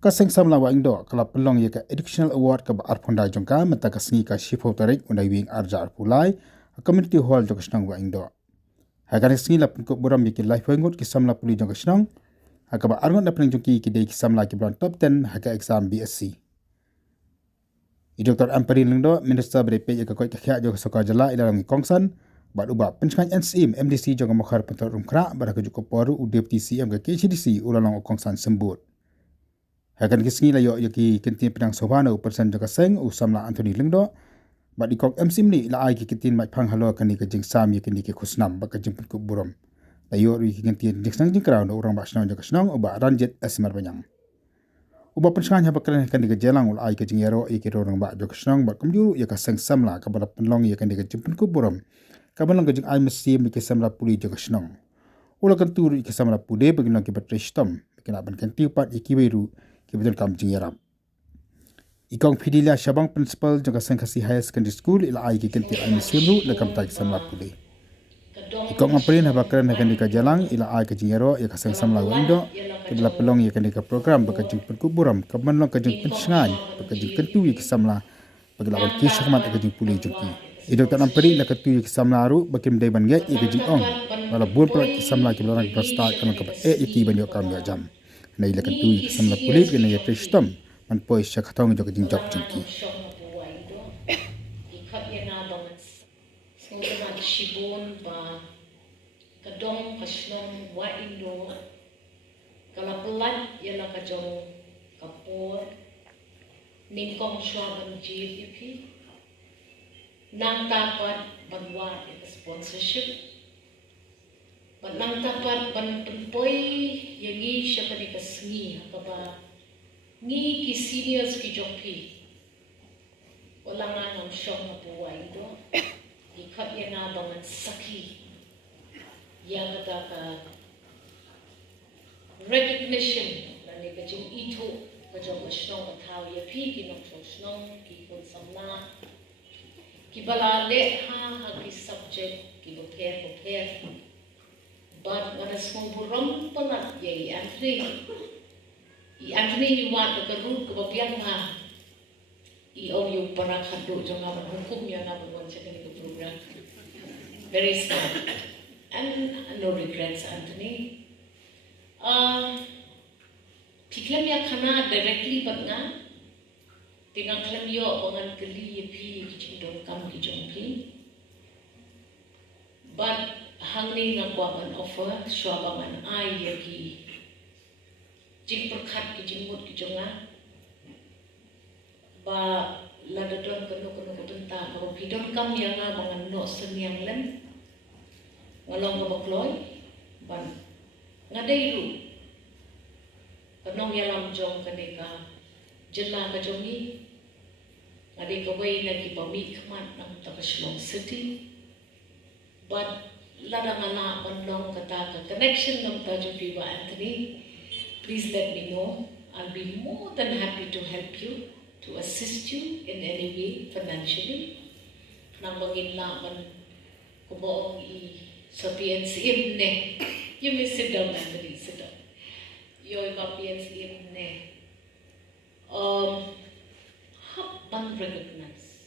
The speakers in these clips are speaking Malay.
Kaseng samla wa indo kala pelong ye ka educational award ka bar phonda jongka mata ka sngi ka shifo tarik undai wing arja pulai community hall jong snang wa indo ha ka sngi la ko boram ye ki life ngot ki samla puli jong snang ha ka ba arngot na pring jongki ki dei ki samla ki bran top 10 ha ka exam BSc i Dr. Ampareen lengdo minister bre pe ye ka ko ka kha jong soka jala ila ngi kongsan ba uba penchkan NCM MDC jong mokhar pator rumkra ba ka juko poru u deputy CM ka KCDC ulalong kongsan sembut Hakan kisngi la yo ki kintin pedang sobana upersan jaka seng usamla Anthony Lingdo ba di kok MC ni la ai ki kintin mai phang halo kan ni ka jing sam ye kini ki khusnam ba ka jing pun ku burom la yo ri ki kintin jing sang jing kraun orang ba snang jaka snang uba ranjet asmar banyang uba pensang ha ba kan ni ka jelang ul ai ka jing yaro e ki orang ba jaka snang ba kumjuru ye ka seng samla ka ba penlong ye kan ni ka jing pun ku burom ka balang ka jing ai mesti mi ki samla puli jaka snang ula kan tur ki samla pude bagilang ki batrestom kena ban kan tiupat iki beru Kibetul kam jing yarap. Ikong pidilia Shabang Principal jangka Sengkasi Higher Secondary School ila ai ki kenti ai mesimru na kam tak samla pule. Ikong Ampareen habakran hakan dika jalang ila ai ka jing yaro ya kasang samla windo kibla pelong ya kan dika program baka jing penkuburam kaman long ka jing pensngan baka jing kentu ya kisamla bagi lawan kisah mat ka jing pule jengki. Dr. Ampareen la katu ya kisamla aru bakim daiban Ngeit ya ka jing ong wala bun pala kisamla kibla orang prasta kan ka e yaki ban yo kam ya jam. Na ila kan tuyi ka samla pulit kena ya tristom man poi sya khatong jok jing job jengki ikat ya na balance so na shibon ba kadong kashlong wa indo kala pelat ya la ka jong kapor ningkong shaban GDP nang tapat banwa ya sponsorship But nang tapat ban penpoi yang ni siapa di kesni apa ni ki seniors ki jopi ulangan ang syong apa itu ikat yang na bangan saki yang kata ka recognition dan ni kecing itu kecing syong atau ya pi ki nok syong ki pun samla ki balale ha ki subject ki prepare But when it's from Buram Palat, ye, Anthony you want the root of a young man. He owe you Parakadu, Jongavan, Hukum, Yanavan, one second in the program. Very sad. And no regrets, Anthony. Piklam ya kana directly, but na. Tingang klam yo, ongan geli ye pi, kichindon kam kijompi. But hangni nga kwaman offer swabangan ay yaki jing perkat ki jingmut ki jonga ba ladadon kanu kutenta ko pidon kam yang nga bangan no senyang lem ngalong ko bakloy ban ngadairu kanong yalam jong kaneka jela ka jongi ngade ka way na ki pamik man ng Takaslong City but Lada ngala manlong kata ka connection ng Tajo Kiba Anthony. Please let me know. I'll be more than happy to help you, to assist you in any way financially. Nang maging laman kumoong sa PNCM ne. You may sit down, Anthony, sit down. Yung PNCM ne. Habang recognize.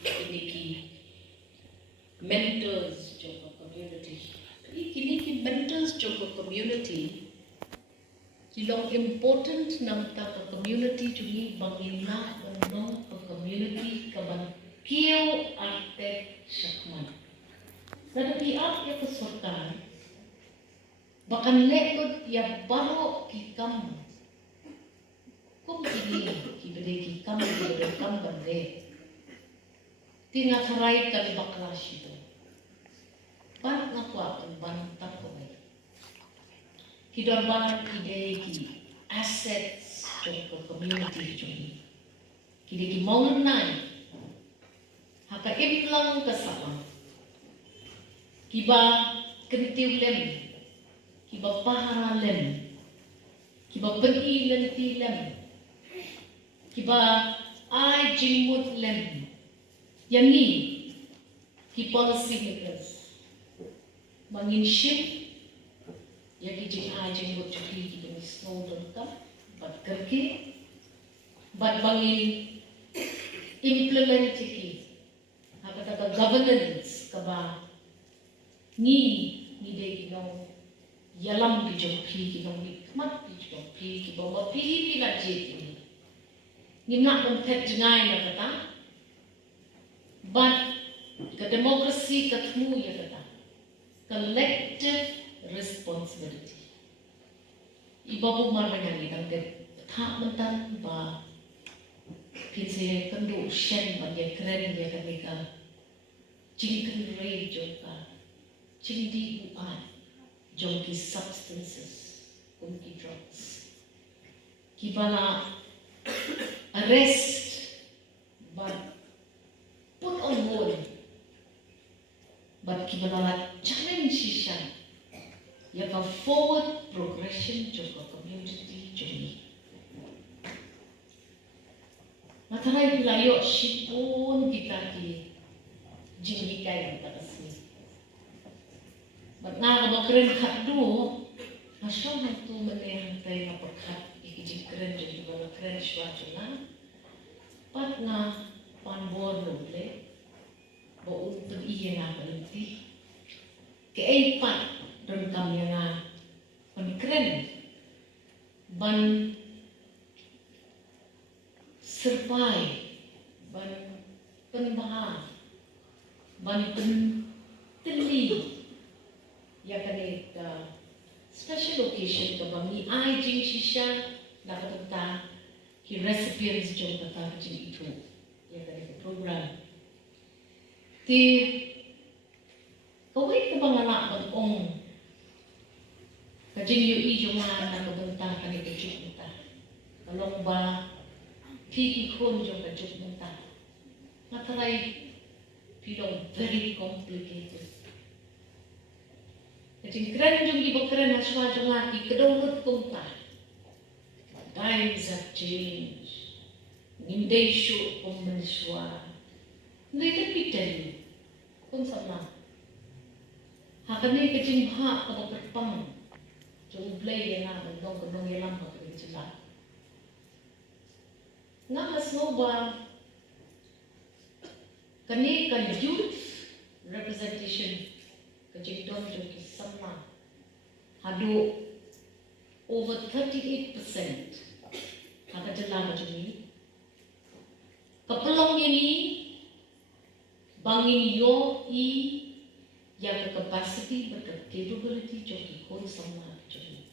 Piniki mentors joko community. Kini mentors joko community. Kilong important ng taka community juni bangin na ng community kaban kiyo arte syakman. Tetapi ya kesultanan bahkan lekod ya baro kikam. Kung ini kibede kikam kibede kam bande. Tinga karay ka baklas ito. Ban nga kwa ang bantang ko ay. Kidorban ide ki assets to community juni. Kide ki maunay. Haka implang kasama. Kiba kritiu lem. Kiba pahara lem. Kiba pag-ilan ti lem. Kiba ay jingmut lem. Yani ki policy makers mangin ship yaki jing ajing bot chukli ki ni snowdon ka bat kerki, bat bangin implement ciki, kata governance kaba ni deh kinong yalam kijongpi kinong nikmat kijongpi kibawa pi lajit ini, nimnak kontek jengai na kata, bat ke demokrasi ketemu ya kata, collective responsibility. Iba pun marah ni tangke tak mentan ba pinse kendu shen ba dia keren dia ketika jingken rei joka jingdi uan jonki substances kunki drugs kibala arrest but put on hold but kibala challenge shishan yaka forward progression joka community journey. Matarai pilayo sipun kita di jinggikai kita kesini. Batna kalau keren kat tu, asal tu meneh tay na perkat ikijik keren jadi kalau keren swajuna. Batna panbor nule, bo untuk iya na berhenti. Keempat rengkam yang keren, ban survive, ban penbahan, ban penteli, ya kan special occasion ke bami ai jing shisha dapat tentang ki recipients jom kata jing itu, ya kan program. Ti kau ke bang anak bang ong, kajing yu i jom anak kebentang kan itu cipta, kalau ba Piki kon jom kajuk mentah. Matarai pilong very complicated. Kajing keren jom ki bakeren aswa jom aki kedolot kumpah. Times have changed. Ngindai syuk pemensua. Ngeit pitan. Kon sama. Hakane kajing hak kabak terpang. Jom blay yang nak kedong yelam hak kajing lah. Nga masno ba kani ka youth representation kajing don jo ki sama hadu over 38% haka jala ka jumi kapelong ini bangin yo i ya capacity berkat capability jo ki kon sama jumi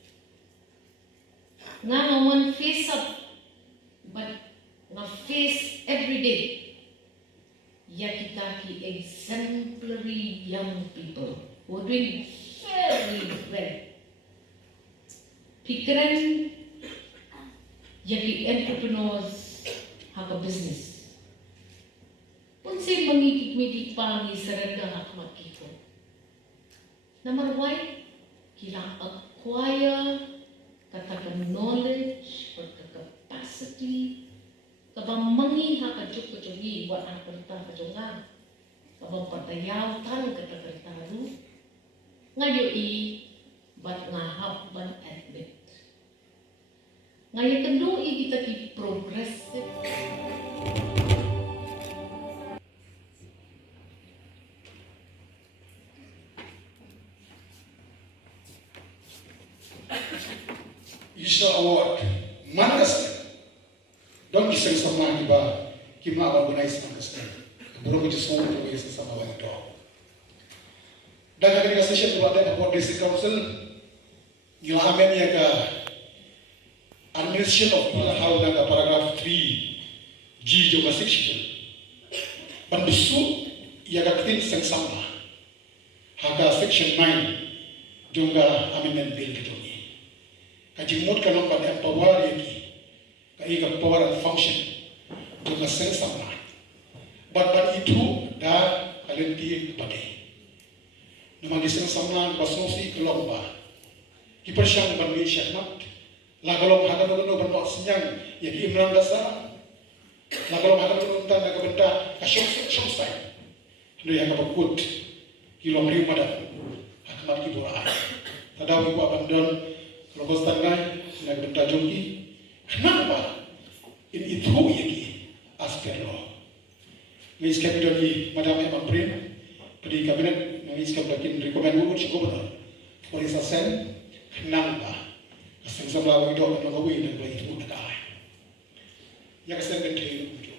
nga one face up but na face every day ya kita ki exemplary young people who are doing very well pikiran ya ki entrepreneurs haka business pun si mengikik pangi serenda hak makiko number 1 kita acquire katakan knowledge capacity kabang mangi ha kajuk kajugi buat anak perintah kajongan kabang patayaw tan kata perintahru ngayo i bat ngahap ban admit ngayo kendo i kita ki progressive Isha Award mandas don kisah sama Kiba kima organize mandas belum bisa semua itu kisah sama waktu dan ketika session itu ada apa district council gilamen ya ke administration of Pule how naga paragraph 3 G juga section pandusu ya ke tin sang sama haka section 9 juga amendment bill itu ni kajimut kalau pada empower lagi kaiga power and function juga sang sama but itu dah kalian pakai nama gising sama basosi kelomba kipersyang bermi syahmat la kalau hada no berno senyang ya di imran dasa la kalau hada no tan naga benda kasyok sai lu yang kabut kilo mari pada hakmat ki bora tadaw ko abandon kalau bostan naga benda jongki Kenapa? In itu lagi aspek law. Ngeit capital di Madam Ampareen di kabinet ngeit kabinet rekomend urut si gubernur. Polis asen kenapa? Asal sebelum itu akan mengawin dan bagi itu negara. Yang saya benteng itu.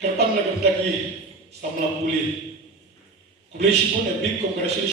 Kedepan lagi samla Pule. Kubeli pun a big congratulations.